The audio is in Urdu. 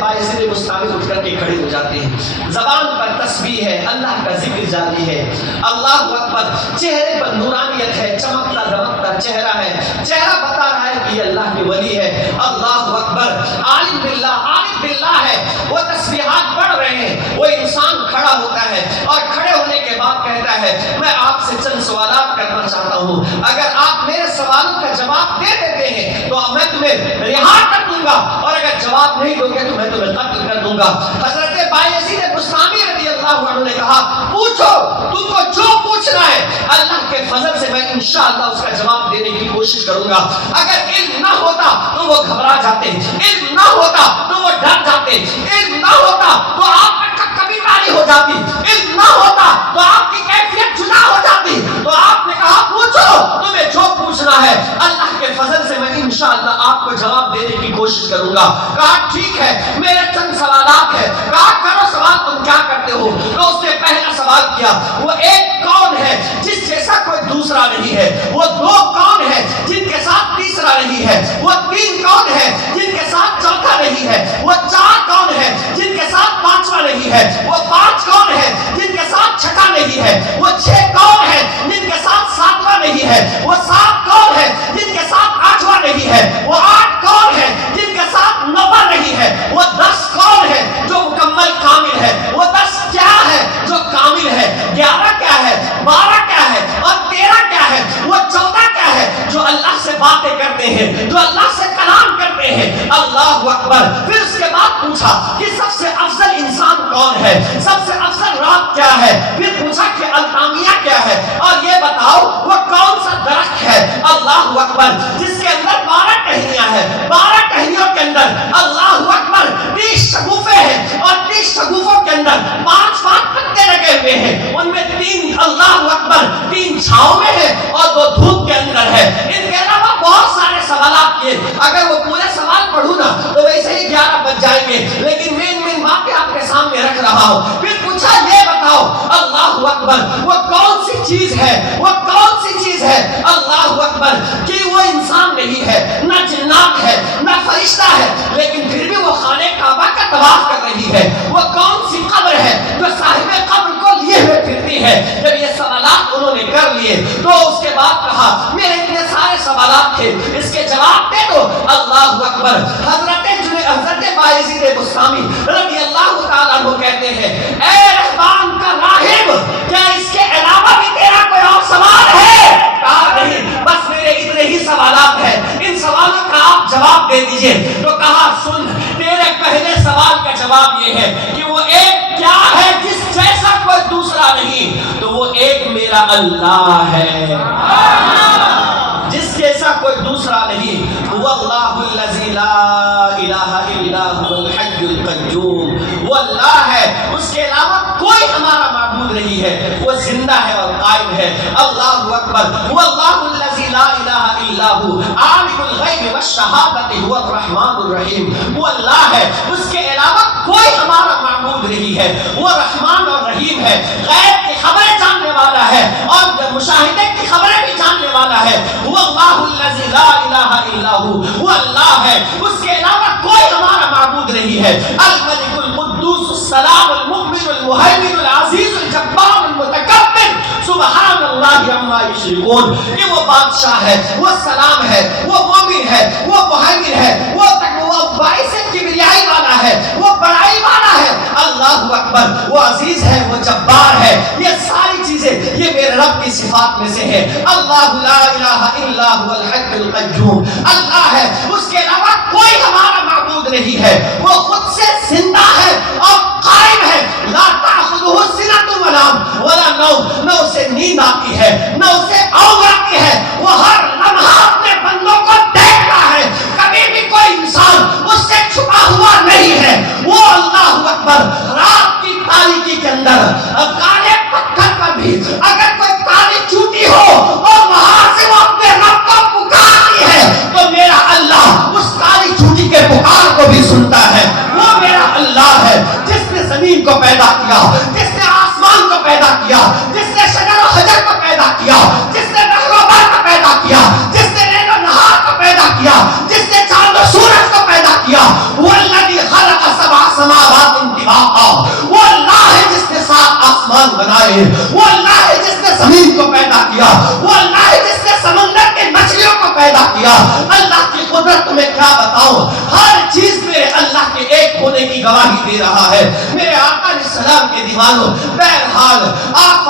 باعث مستعمل اٹھ کر کے کھڑے ہو جاتے ہیں. زبان پر تسبیح ہے, اللہ کا ذکر جاری ہے, اللہ اکبر. چہرے پر نورانیت ہے, چمکتا دمکتا چہرہ ہے, چہرہ بتا رہا ہے کہ یہ اللہ کے ولی ہے. اللہ اکبر. عالم باللہ ہے, وہ تسبیحات پڑھ رہے ہیں. وہ انسان کھڑا ہوتا ہے اور کھڑے ہونے کے بعد کہتا ہے میں آپ سے چند سوالات کرنا چاہتا ہوں, اگر آپ میرے سوالوں کا جواب دے دیتے ہیں تو میں تمہیں رہا کر دوں گا, اور اگر جواب نہیں دو گے تو میں تمہیں قتل کر دوں گا. حضرت بایزید بستامی رضی اللہ عنہ نے کہا پوچھو, تم کو جو پوچھنا ہے, اللہ کے فضل سے میں انشاءاللہ اس کا جواب دینے کی کوشش کروں گا. اگر علم نہ ہوتا تو وہ گھبرا جاتے, علم نہ ہوتا تو وہ ڈر جاتے, علم نہ ہوتا تو آپ کبھی کاری ہو جاتی, علم نہ ہوتا تو آپ کی کیفیت جدا ہو جاتی. تو آپ نے کہا پوچھو, تمہیں جو پوچھنا ہے, اللہ کے فضل سے میں انشاءاللہ آپ کو جواب دینے کی کوشش کروں گا. کہا ٹھیک ہے, میرے چند سوالات ہیں. کہا کرو سوال, تم کیا کرتے ہو؟ تو اس نے پہلا سوال کیا, وہ ایک کون ہے جس جیسا کوئی دوسرا نہیں ہے؟ وہ دو کون ہے جن کے ساتھ تیسرا نہیں ہے؟ وہ تین کون ہے جن کے ساتھ چوتھا نہیں ہے؟ وہ چار کون ہے جن کے ساتھ پانچواں نہیں ہے؟ وہ پانچ کون ہے جن کے ساتھ چھٹا نہیں ہے؟ وہ چھ کون ہے جن کے ساتھ ساتواں نہیں ہے؟ وہ سات کون ہے جن کے ساتھ آٹھواں نہیں ہے؟ وہ آٹھ کون ہے جن کے ساتھ نواں نہیں ہے؟ وہ 10 کون ہے جو مکمل کامل ہے؟ وہ 10 کیا ہے جو کامل ہے؟ 11 کیا ہے؟ 12 کیا ہے؟ اور 13 کیا ہے؟ وہ 14 کیا ہے جو اللہ سے باتیں کرتے ہیں, جو اللہ سے کلام کرتے ہیں؟ اللہ اکبر. پھر اس کے بعد پوچھا کہ سب سے افضل انسان کون ہے, سب سے افضل رات کیا ہے؟ پھر پوچھا کہ التامیہ کیا ہے, اور یہ بتاؤ وہ کون سا درخت ہے؟ اللہ اکبر. جس کے اندر 12 ٹہنیاں ہیں, 12 ٹہنیوں کے اندر اللہ اکبر 30 شگوفے ہیں, اور 30 شگوفوں کے اندر 5 پتے لگے ہوئے ہیں. ان میں 3 اللہ اکبر 3 چھاؤں میں ہے اور 2 دھوپ کے اندر ہے. ان کے علاوہ بہت سارے سوالات کیے. اگر وہ پورے سوال پڑھوں نا تو ویسے ہی 11 بج جائیں گے, لیکن مین باتیں آپ کے سامنے رکھ رہا ہوں. پھر پوچھا یہ بتاؤ اللہ اکبر وہ کون سی چیز ہے, وہ کون سی چیز ہے اللہ اکبر کہ وہ انسان نہیں ہے, نہ جنات ہے, نہ فرشتہ ہے, لیکن پھر بھی وہ خانہ کعبہ کا طواف کر رہی ہے؟ وہ کون سی قبر ہے جو صاحب قبر کو لیے ہوئے پھرتی ہے؟ جب یہ سوالات انہوں نے کر لیے تو اس کے بعد کہا میرے اتنے سارے سوالات تھے, اس کے جواب دے دو. اللہ اکبر. حضرت بایزید بستامی رضی اللہ تعالیٰ عنہ کہتے ہیں اے رحمان کا راہب, کیا اس کے علاوہ بھی تیرا کوئی اور سوال ہے؟ کہا نہیں, بس میرے اتنے ہی سوالات ہیں, ان سوالوں کا آپ جواب دے دیجئے. تو کہا سن, تیرے پہلے سوال کا جواب یہ ہے کہ وہ ایک کیا ہے جس جیسا کوئی دوسرا نہیں؟ تو وہ ایک میرا اللہ ہے, جس جیسا کوئی دوسرا نہیں. وہ اللہ الذی لا الہ الا هو الحی القیوم, وہ اللہ ہے, اس کے علاوہ کوئی ہمارا معبود نہیں ہے, وہ زندہ ہے اور قائم ہے. اللہ اکبر. وہ اللہ الذی لا الہ الا هو عالم الغیب والشہادۃ هو الرحمن الرحیم, وہ اللہ ہے, اس کے علاوہ کوئی ہمارا معبود نہیں ہے, وہ رحمان اور رحیم ہے, غیب کی خبریں جاننے والا ہے اور مشاہدے کی خبریں بھی جاننے والا ہے. وہ اللہ الذی لا الہ الا هو, وہ اللہ ہے, اس کے علاوہ کوئی ہمارا معبود نہیں ہے. الملک القدوس السلام المؤمن المہیمن العزیز الجبار المتکبر سبحان اللہ عما یشرکون. کہ وہ بادشاہ ہے, وہ سلام ہے, وہ مومن ہے, وہ مہیمن ہے, وہ باعث کبریائی والا ہے, وہ بڑائی والا ہے. اللہ اکبر. وہ عزیز ہے, وہ جبار ہے. یہ ساری چیزیں یہ میرے رب کی صفات میں سے ہے. اللہ لا الہ الا هو الحی القیوم, اللہ ہے, اس کے علاوہ کوئی ہمارا معبود نہیں ہے. وہ خود سے زندہ ہے اور قائم ہے. لا تأخذہ سنۃ ولا نوم, نہ اسے نیند آتی ہے نہ اسے اونگ آتی ہے. وہ ہر لمحہ اپنے بندوں کو دیکھتا ہے, کبھی بھی کوئی انسان اس سے چھپا ہوا نہیں ہے. وہ اللہ اکبر. رات کی تاریکی کے اندر کالے پتھر پر بھی اگر کوئی کالی چوٹی ہو اور وہاں سے وہ اپنے رب کو پکارتی ہے تو میرا اللہ اس کالی چوٹی کے پکار کو بھی سنتا ہے. وہ میرا اللہ ہے جس نے زمین کو پیدا کیا, جس نے آسمان کو پیدا کیا, جس نے شجر و حجر کو پیدا کیا, جس نے نہر و بحر کو پیدا کیا, جس نے لیل و نہار کو پیدا کیا, جس نے چاند و سورج کو پیدا کیا. وہ الذی خلق سبع بنائے، وہ اللہ ہے جس نے زمین کو پیدا کیا، وہ اللہ ہے جس نے سمندر کے مچھلیوں کو پیدا کیا. اللہ کی قدرت تمہیں کیا بتاؤں، ہر چیز میرے اللہ کے ایک ہونے کی گواہی دے رہا ہے. میرے آقا علیہ السلام کے دیوانوں، بہرحال آپ